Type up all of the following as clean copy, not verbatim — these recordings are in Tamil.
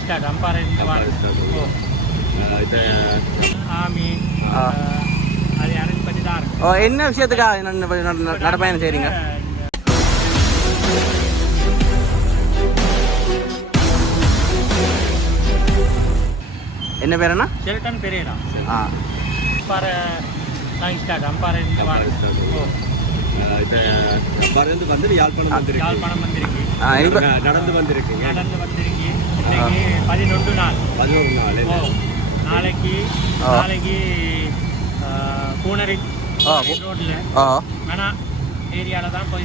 ஸ்டார்ட் அம்பாறை ஆமி அது அரேஞ்ச் பண்ணி தான் இருக்கு. என்ன விஷயத்துக்காக நடைப்பயணம் செய்றீங்க? என்ன பேர்? என்ன ஷெல்டன் பெரேரா. அம்பாறை ஸ்டார்ட் அம்பாறை வந்து யாழ்ப்பாணம் வந்திருக்கு. நடந்து வந்திருக்கு. இன்னைக்கு 11 நாள். நாளைக்கு பூனரி ரோட்ல மனா ஏரியால தான் போய்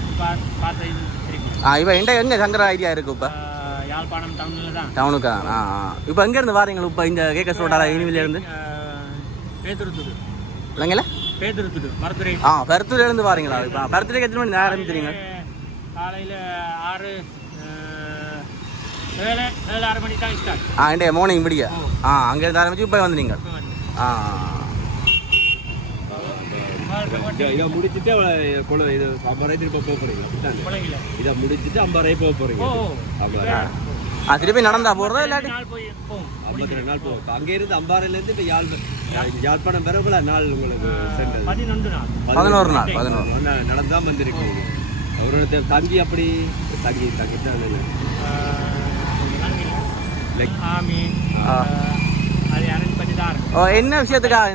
பார்த்து இருக்கு. இப்போ எங்க சங்கரா ஐடியா இருக்கு? இப்போ யாழ்ப்பாணம் டவுன்ல தான். டவுனுக்கா? இப்போ எங்க இருந்து வாரீங்க? இப்போ இந்த கேக்கஸ் ரோடால இனிவில இருந்து பேதுருத்துடு இல்லைங்களா? பேதுருத்துடு மருத்துரை. பருத்தூர்ல இருந்து வாரீங்களா? இப்போ பருத்தூருக்கு எத்தனை மணி ஆரம்பிக்கிறீங்க? காலையில 6 மணி தான் ஸ்டார்ட். இன்றைய மார்னிங் விடிய அங்க இருந்து ஆரம்பிச்சு இப்போ வந்து நீங்கள் இதை முடிச்சுட்டு இது அம்பாறை திருப்ப போக போறீங்க. இதை முடிச்சுட்டு அம்பாறை போக போறீங்க. திருப்பி நடந்தா போறதா இல்லாட்டி 52 நாள் போகும். அங்க இருந்து அம்பாறையில இருந்து இப்ப யாழ்ப்பாணம் வரவுல நாள் உங்களுக்கு 11 நாள் நடந்தா வந்திருக்கீங்க. அவரோட தங்கி அப்படி தங்கி அது அரேஞ்ச் பண்ணி தான் இருக்கு. என்ன விஷயத்துக்காக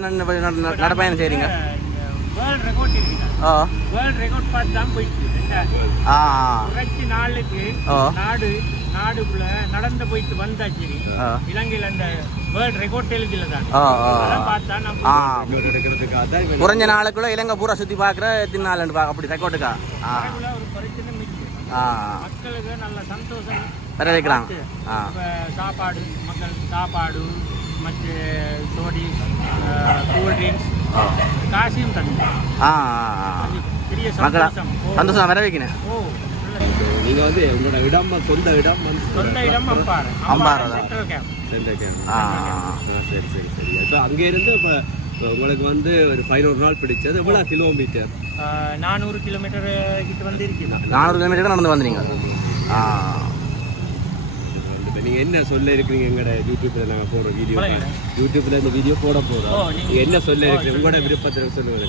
நடைப்பயணம் செய்றீங்க? வேர்ல்ட் ரெக்கார்ட் இருக்கு. வேர்ல்ட் ரெக்கார்ட் பார்த்து தான் போயிட்டு குறைச்சி நாளுக்கு நாடுக்குள்ள நடந்து போயிட்டு வந்தாச்சு. இலங்கையில் அந்த வேர்ல்ட் ரெக்கார்ட் எழுதில தான் பார்த்தா நம்ம குறைஞ்ச நாளுக்குள்ள இலங்கை பூரா சுத்தி பாக்குற எத்தனை நாள் அப்படி ரெக்கார்டுக்கா ஒரு பிரச்சனை மக்களுக்கு நல்ல சந்தோஷம் வர வைக்கிறாங்க. சாப்பாடு மக்கள் சாப்பாடு மற்ற சோடி கூல் ட்ரிங்க்ஸ் காசியும் தண்ணி பெரிய சந்தோஷம் வர வைக்கணும். நீங்க வந்து உங்களோட இடம் சொந்த இடம் அம்பாறை தான். சரி சரி சரி. இப்போ அங்கே இருந்து இப்போ உங்களுக்கு வந்து ஒரு 11 நாள் பிடிச்சது. எவ்வளோ கிலோமீட்டர்? 400 கிலோமீட்டர் கிட்ட வந்து இருக்கு. 400 கிலோமீட்டர் நடந்து வந்தீங்க. நீங்க என்ன சொல்ல இருக்கிறீங்க? எங்களோட யூடியூப்ல நாங்க போற வீடியோ, யூடியூப்ல இந்த வீடியோ போட போறோம். நீங்க என்ன சொல்ல இருக்கிறீங்க? உங்களோட விருப்பத்தை சொல்லுங்க.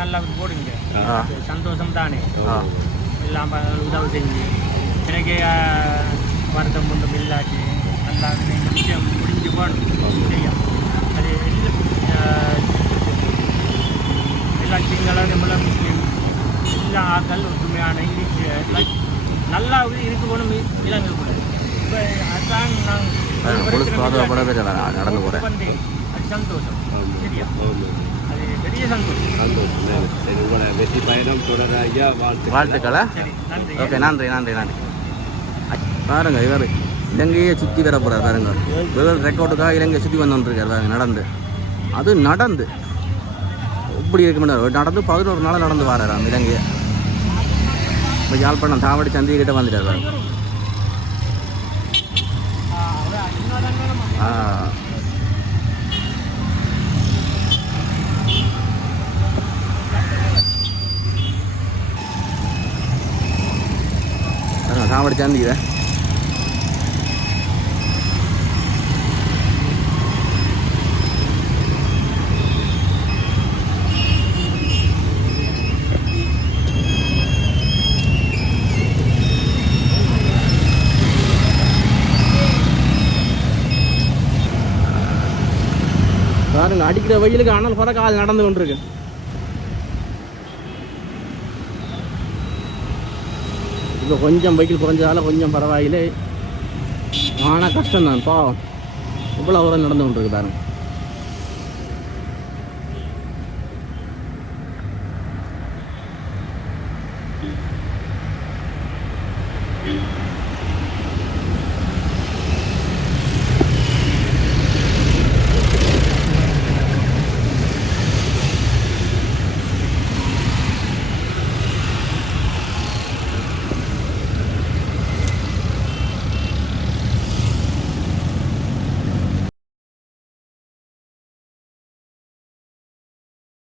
நல்லா போடுங்க. சந்தோஷம் தானே இல்லாம உதவி செஞ்சு எனக்கு வருத்தம் ஒன்றும் இல்லாச்சு நல்லா நிச்சயம் முடிஞ்சு போகணும். சரியா? அது எல்லா சிங்களம் நம்மள முஸ்லீம் எல்லா ஆக்கள் ஒற்றுமையான நல்லா இருக்கு போகணும் இலங்கை கூட. இப்போ அதுதான் நாங்கள் நடந்து போகிறேன். அது சந்தோஷம். சரியா? அது பெரிய சந்தோஷம். உங்களோட வெற்றி பயணம் தொடர ஐயா வாழ்த்துக்களை. ஓகே, நன்றி. பாருங்க, இவர் இலங்கையை சுற்றி வர போகிறார். பாருங்க, வேர்ல்ட் ரெக்கார்டுக்காக இலங்கையை சுற்றி வந்துருக்கார். பாருங்க, நடந்து அது நடந்து இப்படி இருக்க முடியாது. நடந்து 11 நாள் நடந்து வராரு அந்த இலங்கையை. இப்போ யாழ்ப்பாணம் தாவடி சந்திரிகிட்ட வந்துட்டார். பாருங்க தாவடி சந்திக்கிற பாருங்க, அடிக்கிற வெயிலுக்கு அனல் பற கால் நடந்து கொண்டிருக்கு. இப்போ கொஞ்சம் வெயில் குறைஞ்சதால கொஞ்சம் பரவாயில்லை. ஆனால் கஷ்டம் தான். பாவம் இவ்வளோ தூரம் நடந்து கொண்டிருக்கு பாருங்க.